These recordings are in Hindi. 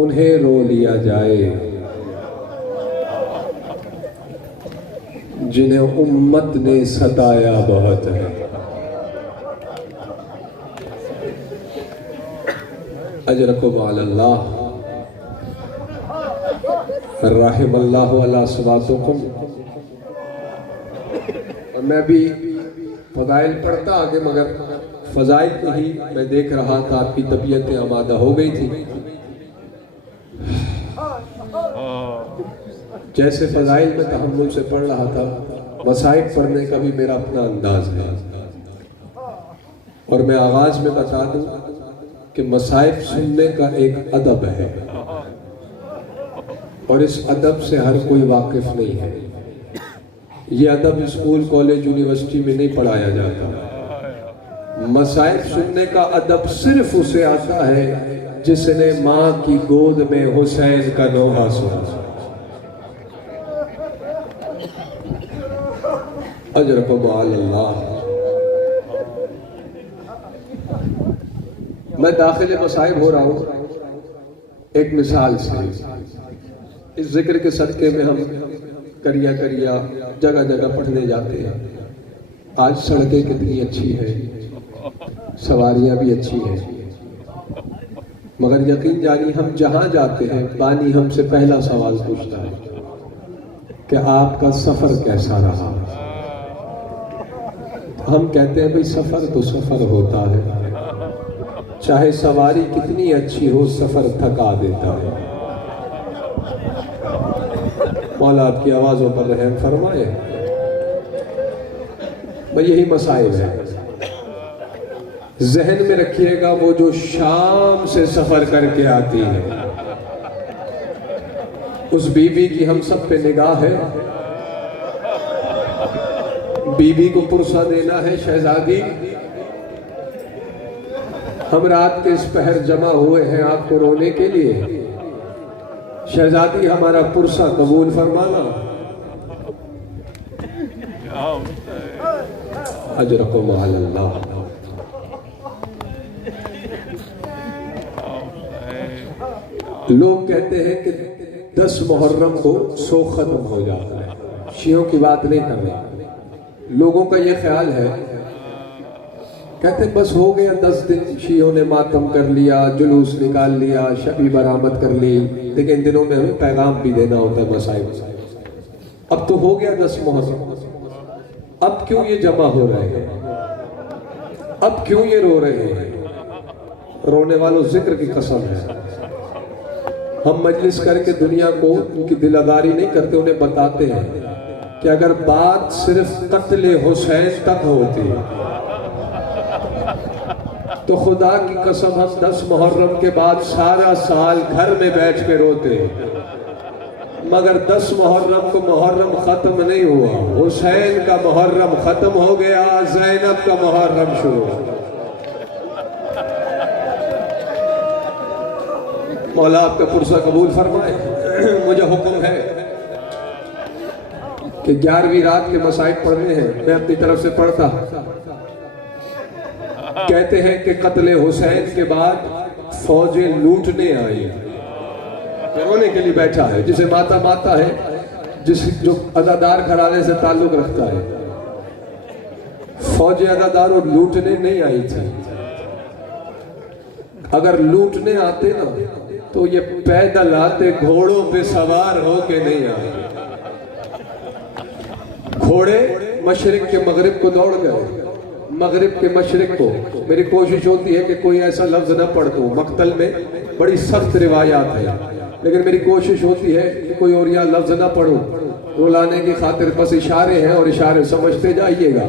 उन्हें रो लिया जाए जिन्हें उम्मत ने सताया बहुत है। अजरकुम अल्लाह रहमल्लाहु अला सवातुकुम। और मैं भी फजाइल पढ़ता आगे, मगर फजाइल को ही मैं देख रहा था, आपकी तबीयतें आमादा हो गई थी। जैसे फजाइल में तहम्मुल से पढ़ रहा था, मसाइब पढ़ने का भी मेरा अपना अंदाज है। और मैं आगाज में बता दूं कि मसाइब सुनने का एक अदब है, और इस अदब से हर कोई वाकिफ नहीं है। ये अदब स्कूल, कॉलेज, यूनिवर्सिटी में नहीं पढ़ाया जाता। मसाइब सुनने का अदब सिर्फ उसे आता है जिसने माँ की गोद में हुसैन का नोहा सुना। अजरकुम अल्लाह। मैं दाखिल मसाइब हो रहा हूँ एक मिसाल से। इस जिक्र के सदके में हम करिया करिया जगह जगह पढ़ने जाते हैं। आज सड़कें कितनी अच्छी है, सवारियां भी अच्छी हैं, मगर यकीन जानी हम जहां जाते हैं बानी हमसे पहला सवाल पूछता है कि आपका सफर कैसा रहा। हम कहते हैं भाई सफर तो सफर होता है, चाहे सवारी कितनी अच्छी हो सफर थका देता है। मौला आपकी आवाजों पर रहम फरमाए। भाई यही मसाइल है, जहन में रखिएगा। वो जो शाम से सफर करके आती है, उस बीवी की हम सब पे निगाह है। बीवी को पुरसा देना है शहजादी। हम रात के इस पहर जमा हुए हैं आपको रोने के लिए। शहजादी हमारा पुरसा कबूल फरमाना। अजरकुम अल्लाह। लोग कहते हैं कि 10 मुहर्रम को सो खत्म हो जाता है। शियों की बात नहीं कर रहा, लोगों का ये ख्याल है, कहते बस हो गया 10 दिन, शियों ने मातम कर लिया, जुलूस निकाल लिया, शबी बरामद कर ली। लेकिन इन दिनों में हमें पैगाम भी देना होता है मसाइब। अब तो हो गया 10 मुहर्रम, अब क्यों ये जमा हो रहे हैं, अब क्यों ये रो रहे हैं। रोने वालों जिक्र की कसम है, हम मजलिस करके दुनिया को उनकी दिलादारी नहीं करते, उन्हें बताते हैं कि अगर बात सिर्फ कत्ले हुसैन तक होती तो खुदा की कसम हम 10 मुहर्रम के बाद सारा साल घर में बैठ के रोते। मगर 10 मुहर्रम को मुहर्रम खत्म नहीं हुआ, हुसैन का मुहर्रम खत्म हो गया, ज़ैनब का मुहर्रम शुरू। मौला आपका पुरसा कबूल फरमाए। मुझे हुक्म है कि 11वीं रात के मसाइब पढ़ने हैं, मैं अपनी तरफ से पढ़ता। कहते हैं कि कत्ले हुसैन के बाद फौजें लूटने आई। रोने के लिए बैठा है, जिसे माता माता है, जो अदादार घराने से ताल्लुक रखता है। फौजें अदादार और लूटने नहीं आई थी। अगर लूटने आते ना तो ये पैदल आते, घोड़ों पे सवार होके नहीं आते। घोड़े मशरिक के मगरिब को दौड़ गए, मगरिब के मशरिक को। मेरी कोशिश होती है कि कोई ऐसा लफ्ज ना पढ़ दूं, मक्तल में बड़ी सख्त रिवायात है, लेकिन मेरी कोशिश होती है कि कोई और या लफ्ज ना पढ़ूं, रुलाने की खातिर बस इशारे हैं और इशारे समझते जाइएगा।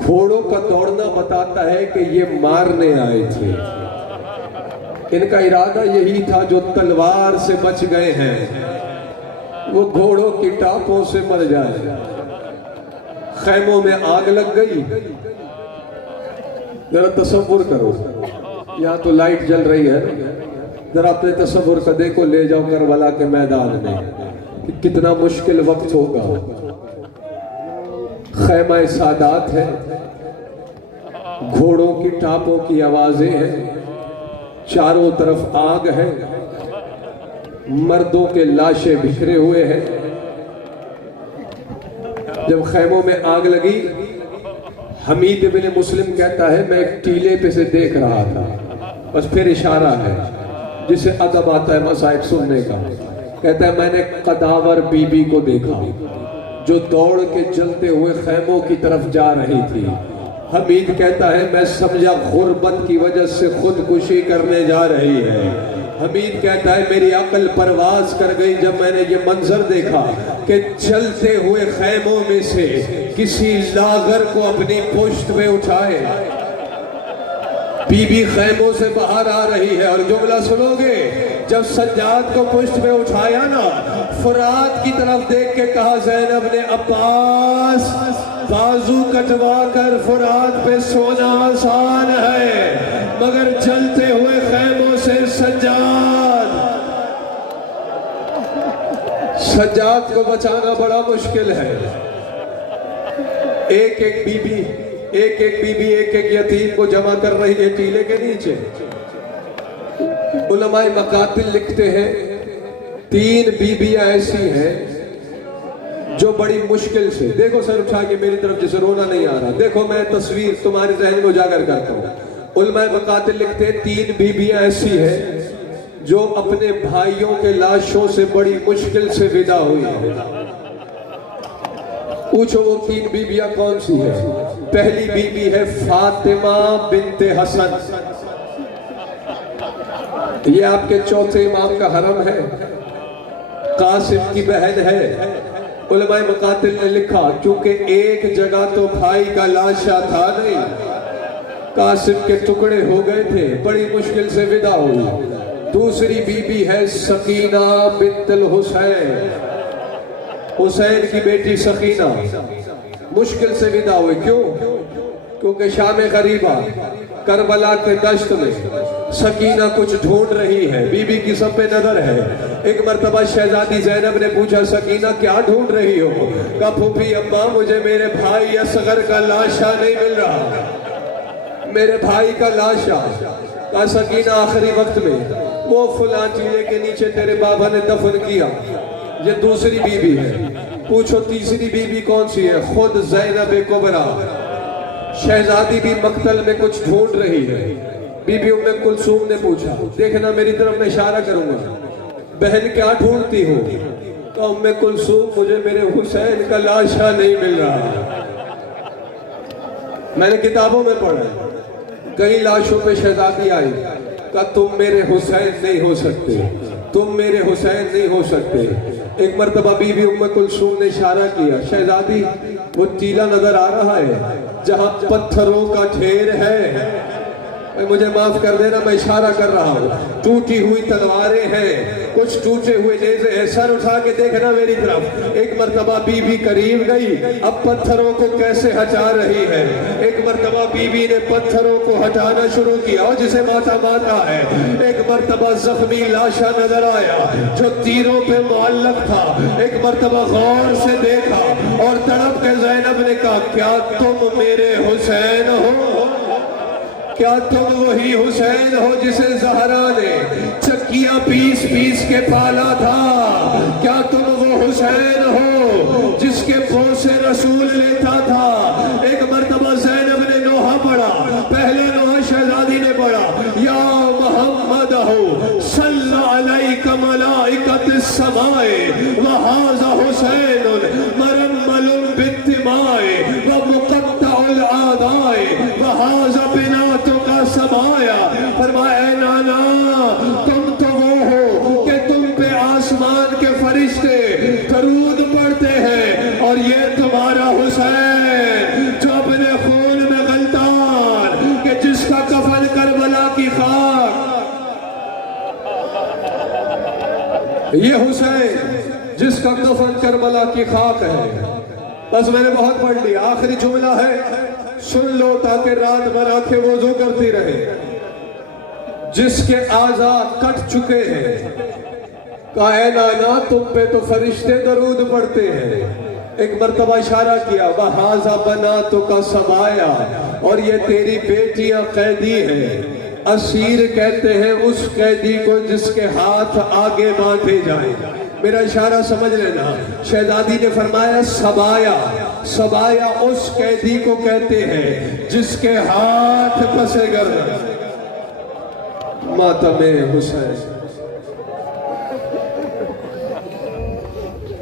घोड़ों का दौड़ना बताता है कि ये मारने आए थे। इनका इरादा यही था, जो तलवार से बच गए हैं वो घोड़ों की टापों से मर जाए। खैमों में आग लग गई। जरा तसव्वुर करो, यहाँ तो लाइट जल रही है, जरा अपने तसव्वुर का देखो, ले जाओ करबला के मैदान में, कि कितना मुश्किल वक्त होगा। खैमा सादात है, घोड़ों की टापों की आवाजें हैं, चारों तरफ आग है, मर्दों के लाशें बिखरे हुए हैं। जब खैमों में आग लगी, हमीद इब्न मुस्लिम कहता है मैं एक टीले पे से देख रहा था, बस फिर इशारा है जिसे अदब आता है मसाइब सुनने का। कहता है मैंने कदावर बीबी को देखा जो दौड़ के चलते हुए खैमों की तरफ जा रही थी। हमीद कहता है मैं समझा गुर्बत की वजह से खुदकुशी करने जा रही है। हमीद कहता है मेरी अकल परवाज कर गई जब मैंने ये मंजर देखा कि चलते हुए खैमों में से किसी लागर को अपनी पुश्त में उठाए। बीबी खैमों से बाहर आ रही है और जुमला सुनोगे, जब सज्जाद को पुश्त में उठाया ना, फुरात की तरफ देख के कहा ज़ैनब ने अब्बास बाजू कटवा कर फुरात पे सोना आसान है, मगर जलते हुए खैमों से सज्जाद को बचाना बड़ा मुश्किल है। एक एक बीबी एक एक यतीम को जमा कर रही है टीले के नीचे। उलमाए मकातिल लिखते हैं 3 बीबियां ऐसी हैं जो बड़ी मुश्किल से, देखो सर उठा के मेरी तरफ जैसे रोना नहीं आ रहा, देखो मैं तस्वीर तुम्हारे जहन में उजागर करता हूं। उलमाए मकातिल लिखते हैं 3 बीबियां ऐसी हैं जो अपने भाइयों के लाशों से बड़ी मुश्किल से विदा हुई है। पूछो वो 3 बीबियां कौन सी है? पहली बीबी है फातिमा बिनते हसन, ये आपके चौथे इमाम का हरम है, कासिम की बहन है। उलमाए मुकातिल ने लिखा क्योंकि एक जगह तो भाई का लाशा था नहीं, कासिम के टुकड़े हो गए थे, बड़ी मुश्किल से विदा हुई। दूसरी बीबी है सकीना बिन्तुल हुसैन, हुसैन की बेटी सकीना, मुश्किल से विदा हुई। क्यों? क्योंकि शाम गरीबा करबला के दश्त में सकीना कुछ ढूंढ रही है, बीबी की सब पे नजर है। एक मर्तबा शहजादी ज़ैनब ने पूछा सकीना क्या ढूंढ रही हो? कहा फूफी अम्मा मुझे मेरे भाई असगर का लाशा नहीं मिल रहा, मेरे भाई का लाशा। कहा सकीना आखिरी वक्त में वो फुला टीले के नीचे तेरे बाबा ने दफन किया। ये दूसरी बीबी है। पूछो तीसरी बीबी कौन सी है? खुद ज़ैनब कुबरा। शहजादी भी मक्तल में कुछ ढूंढ रही है। बीबी उम्मे कुलसूम ने पूछा, देखना मेरी तरफ मैं इशारा करूंगा, बहन क्या ढूंढती हो? तो उम्मे कुलसूम मुझे मेरे हुसैन का लाशा नहीं मिल रहा। मैंने किताबों में पढ़ा कई लाशों पे शहजादी आई, कहा तुम मेरे हुसैन नहीं हो सकते, तुम मेरे हुसैन नहीं हो सकते। एक मर्तबा बीबी उम्मे कुलसूम ने इशारा किया, शहजादी वो टीला नजर आ रहा है जहां पत्थरों का ढेर है, मुझे माफ कर देना मैं इशारा कर रहा हूँ, टूटी हुई तलवारें हैं, कुछ टूटे हुए नेज़े हैं, सर उठा के देखना मेरी तरफ। एक मर्तबा बीबी करीब गई, अब पत्थरों को कैसे हटा रही है। एक मर्तबा बीबी ने पत्थरों को हटाना शुरू किया और जिसे माथा माथा है। एक मर्तबा जख्मी लाशा नजर आया जो तीरों पे मुअल्लक था। एक मर्तबा गौर से देखा और तड़प के ज़ैनब ने कहा क्या तुम मेरे हुसैन हो? क्या तुम वही हुसैन हो जिसे ज़हरा ने चक्कियां पीस पीस के पाला था? क्या तुम वो हुसैन हो जिसके पों से रसूल लेता था? एक मर्तबा ज़ैनब ने नोहा पढ़ा, पहले नोहा शहजादी ने पढ़ा, या मोहम्मद हो सल्ला अलैका मलाइकतुस समाए व हाज़ा हुसैनुन मरम्मलुन बित्तिमाए व मुक़त्तउल आदाए व हाज़ा बिनातु का समाया। फरमाया नाना तुम तो वो हो कि तुम पे आसमान के फरिश्ते दरूद पढ़ते हैं और ये तुम्हारा हुसैन जो अपने खून में गलतान कि जिसका कफन करबला की खाक, ये हुसैन जिसका कफन करबला की खाक है। बस मैंने बहुत पढ़ लिया, आखिरी जुमला है सुन लो ताकि रात भर आंखें वुज़ू करती रहे। जिसके आज़ाद कट चुके हैं, कहा नाना तुम पे तो फरिश्ते दरूद पढ़ते हैं। एक मर्तबा इशारा किया, वहाज़ा बना तो का समाया, और ये तेरी बेटियां कैदी हैं। असीर कहते हैं उस कैदी को जिसके हाथ आगे बांधे जाए। मेरा इशारा समझ लेना। शहजादी ने फरमाया सबाया, सबाया उस कैदी को कहते हैं जिसके हाथ फंसे गर्दन। मातमे हुसैन।